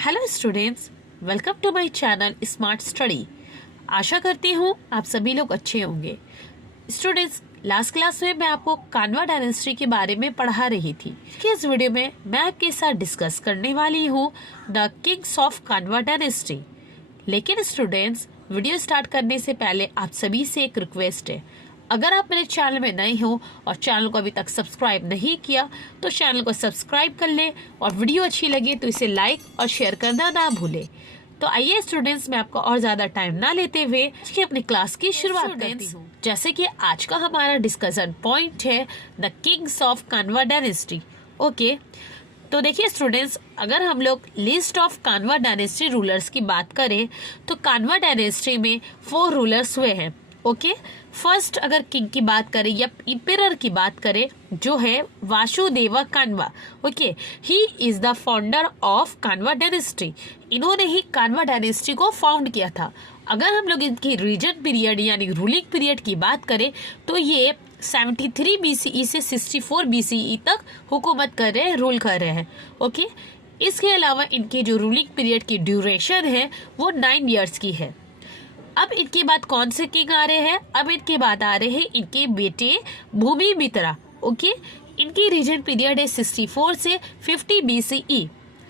Hello students, welcome to my channel smart study. आशा करती हूँ आप सभी लोग अच्छे होंगे। स्टूडेंट्स, लास्ट क्लास में मैं आपको कान्वा डायनेस्टी के बारे में पढ़ा रही थी। इस वीडियो में मैं आपके साथ डिस्कस करने वाली हूँ the kings of Kanva dynasty. लेकिन स्टूडेंट्स, वीडियो स्टार्ट करने से पहले आप सभी से एक रिक्वेस्ट है। अगर आप मेरे चैनल में नए हो और चैनल को अभी तक सब्सक्राइब नहीं किया तो चैनल को सब्सक्राइब कर ले, और वीडियो अच्छी लगे तो इसे लाइक और शेयर करना ना भूले। तो आइए स्टूडेंट्स, मैं आपको और ज्यादा टाइम ना लेते हुए अपनी क्लास की शुरुआत करती हूँ। जैसे कि आज का हमारा डिस्कशन पॉइंट है the kings of Kanva dynasty. Okay, तो देखिए स्टूडेंट्स, अगर हम लोग list of Kanva dynasty rulers की बात करें तो कान्वा डायनेस्टी में 4 रूलर्स हुए हैं। ओके, फर्स्ट अगर किंग की बात करें या इंपेरर की बात करें जो है Vasudeva Kanva. Okay, he is the founder of Kanva dynasty. इन्होंने ही कान्वा डायनेस्टी को फाउंड किया था। अगर हम लोग इनकी रीजन पीरियड यानी रूलिंग पीरियड की बात करें तो ये 73 BCE से 64 BCE तक हुकूमत कर रहे हैं, रूल कर रहे हैं। ओके, इसके अलावा इनकी जो रूलिंग पीरियड की ड्यूरेशन है वो 9 इयर्स की है। अब इनके बाद कौन से किंग आ रहे हैं? अब इनके बाद आ रहे हैं इनके बेटे भूमिमित्रा। ओके, इनकी रीजन पीरियड है 64 से 50 BCE।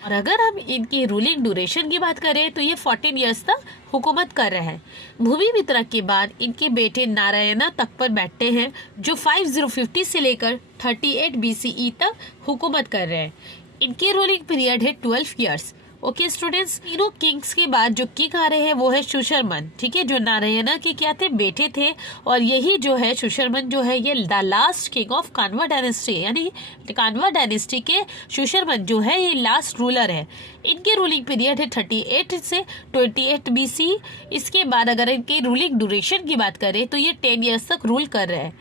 और अगर हम इनकी रूलिंग ड्यूरेशन की बात करें तो ये 14 इयर्स तक हुकूमत कर रहे हैं। भूमिमित्रा के बाद इनके बेटे नारायणा तक पर बैठते हैं जो 5050 से लेकर 38 BCE तक हुकूमत कर रहे हैं। इनकी रूलिंग पीरियड है 12 इयर्स। ओके स्टूडेंट्स, तीनों किंग्स के बाद जो किंग आ रहे हैं वो है सुशर्मन। ठीक है, जो नारायणा के क्या थे, बेटे थे। और यही जो है सुशर्मन जो है ये the last king of Kanva dynasty, यानी कान्वा डायनेस्टी के सुशर्मन जो है ये लास्ट रूलर है। इनके रूलिंग पीरियड है 38 से 28 BC। इसके बाद अगर इनके रूलिंग ड्यूरेशन की बात करें तो ये 10 ईयर्स तक रूल कर रहे हैं।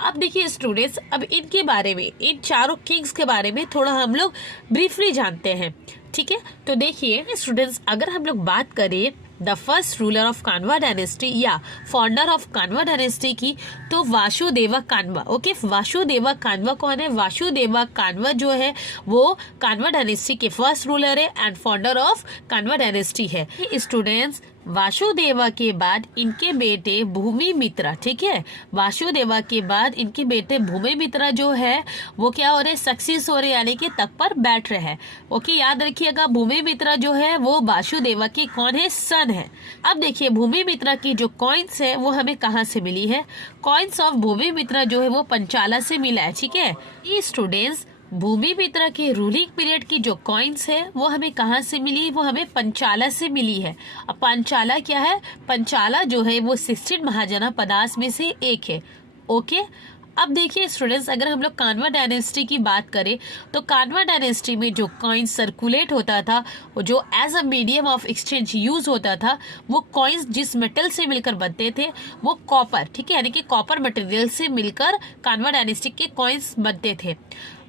अब देखिए स्टूडेंट्स, अब इनके बारे में, इन चारों किंग्स के बारे में थोड़ा हम लोग ब्रीफली जानते हैं। ठीक है, तो देखिए स्टूडेंट्स, अगर हम लोग बात करें the first ruler of Kanva dynasty या फाउंडर ऑफ कान्वा डायनेस्टी की तो वासुदेवा कान्वा। ओके, वासुदेवा कान्वा कौन है? वासुदेवा कान्वा जो है वो कान्वा डायनेस्टी के फर्स्ट रूलर है and founder of Kanva dynasty है। स्टूडेंट्स, वासुदेवा के बाद इनके बेटे भूमिमित्रा, ठीक है, वासुदेवा के बाद इनके बेटे भूमिमित्रा जो है वो क्या हो रहे, सक्सेस हो रहे, यानी कि तख्त पर बैठ रहे हैं। ओके, याद रखिएगा भूमिमित्रा जो है वो वासुदेवा के कौन है, सन है। अब देखिए भूमिमित्रा की जो कॉइन्स है वो हमें कहाँ से मिली है? कॉइन्स ऑफ भूमिमित्रा जो है वो पंचाला से मिला है। ठीक है, ये स्टूडेंट्स, भूमिमित्रा के रूलिंग पीरियड की जो कॉइन्स है वो हमें कहाँ से मिली? वो हमें पंचाला से मिली है। अब पंचाला क्या है? पंचाला जो है वो 16 महाजनपदास में से एक है। ओके, अब देखिए स्टूडेंट्स, अगर हम लोग कान्वा डायनेस्टी की बात करें तो कान्वा डायनेस्टी में जो कॉइन्स सर्कुलेट होता था, वो जो as a medium of exchange use होता था, वो कॉइन्स जिस मेटल से मिलकर बनते थे वो कॉपर, ठीक है, यानी कि कॉपर मटेरियल से मिलकर कान्वा डायनेस्टी के कॉइन्स बनते थे।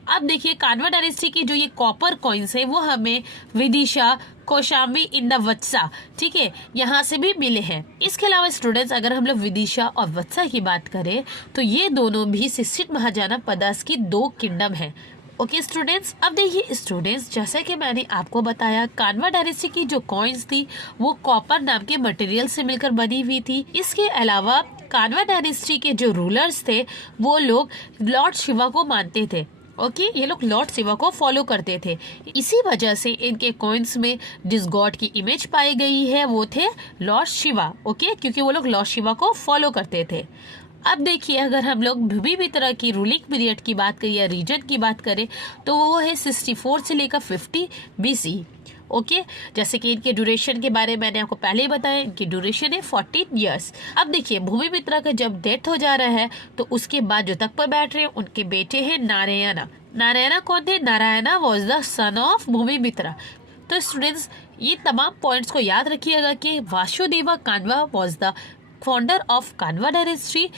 अब देखिए कान्वा डायनेस्टी की जो ये कॉपर कॉइन्स है वो हमें विदिशा, कौशाम्बी इन द वत्सा, ठीक है, यहाँ से भी मिले हैं। इसके अलावा स्टूडेंट्स, अगर हम लोग विदिशा और वत्सा की बात करें तो ये दोनों भी 16 महाजनपदास की 2 किंगडम है। ओके स्टूडेंट्स, अब देखिए स्टूडेंट्स, जैसा कि मैंने आपको बताया कान्वा डायनेस्टी की जो कॉइन्स थी वो कॉपर नाम के मटेरियल से मिलकर बनी हुई थी। इसके अलावा कान्वा डायनेस्टी के जो रूलर्स थे वो लोग लॉर्ड शिवा को मानते थे। ओके, ये लोग लॉर्ड शिवा को फॉलो करते थे। इसी वजह से इनके कॉइन्स में जिस गॉड की इमेज पाई गई है वो थे लॉर्ड शिवा। ओके, क्योंकि वो लोग लॉर्ड शिवा को फॉलो करते थे। अब देखिए, अगर हम लोग भूमिमित्रा की रूलिंग पीरियड की बात करें या रीजन की बात करें तो वो है 64 से लेकर 50 BC। ओके, जैसे कि इनके ड्यूरेशन के बारे में मैंने आपको पहले ही बताया, इनकी ड्यूरेशन है 14 इयर्स। अब देखिए भूमिमित्रा का जब डेथ हो जा रहा है तो उसके बाद जो तख्त पर बैठ रहे हैं उनके बेटे हैं नारायणा। नारायणा कौन थे? Narayana was the son of Bhumimitra. तो स्टूडेंट्स, ये तमाम पॉइंट्स को याद रखिएगा कि Vasudeva Kanva was the founder of Kanva dynasty.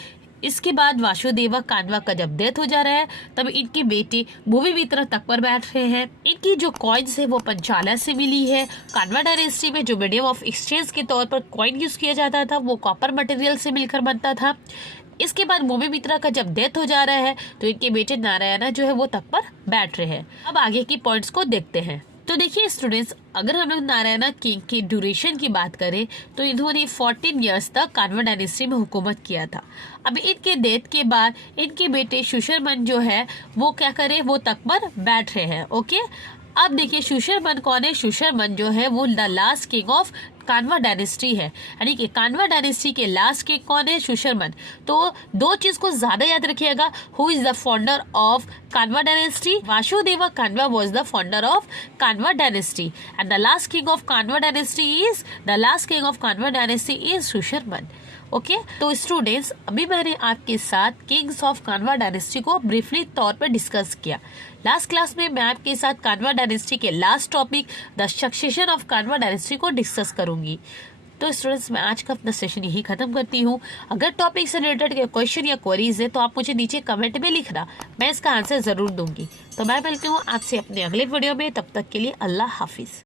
इसके बाद वासुदेवा कान्वा का जब डेथ हो जा रहा है तब इनके बेटे भूमिमित्रा तख्त पर बैठ रहे हैं। इनकी जो कॉइन्स है वो पंचाला से मिली है। कान्वा डायनेस्टी में जो मीडियम ऑफ एक्सचेंज के तौर पर कॉइन यूज किया जाता था वो कॉपर मटेरियल से मिलकर बनता था। इसके बाद भूमिमित्रा का जब डेथ हो जा रहा है तो इनके बेटे नारायणा जो है वो तख्त पर बैठ रहे हैं। अब आगे की पॉइंट्स को देखते हैं। तो देखिए स्टूडेंट्स, अगर हम लोग नारायण किंग की ड्यूरेशन की बात करें तो इन्होंने 14 ईयर्स तक कान्वा डायनेस्टी में हुकूमत किया था। अब इनके डेथ के बाद इनके बेटे शुशरमन जो है वो क्या करे, वो तख्त पर बैठ रहे हैं। ओके, अब देखिए शुशरमन कौन है? शुशरमन जो है वो the last king of Kanva dynasty है, यानी कि कान्वा डायनेस्टी के लास्ट किंग कौन है? शुशरमन। तो दो चीज को ज्यादा याद रखिएगा, who is the founder of Kanva dynasty? Vasudeva Kanva was the founder of Kanva dynasty and the last king of Kanva dynasty is Susharman. Okay, तो स्टूडेंट्स अभी मैंने आपके साथ किंग्स ऑफ कान्वा डायनेस्टी को ब्रीफली तौर पर डिस्कस किया। लास्ट क्लास में मैं आपके साथ कान्वा डायनेस्टी के last topic the succession of Kanva dynasty को डिस्कस करूंगी। तो स्टूडेंट्स मैं आज का अपना सेशन यही खत्म करती हूँ। अगर टॉपिक से रिलेटेड के क्वेश्चन या क्वेरीज है तो आप मुझे नीचे कमेंट में लिखना, मैं इसका आंसर जरूर दूंगी। तो मैं मिलती हूँ आपसे अपने अगले वीडियो में, तब तक के लिए अल्लाह हाफिज।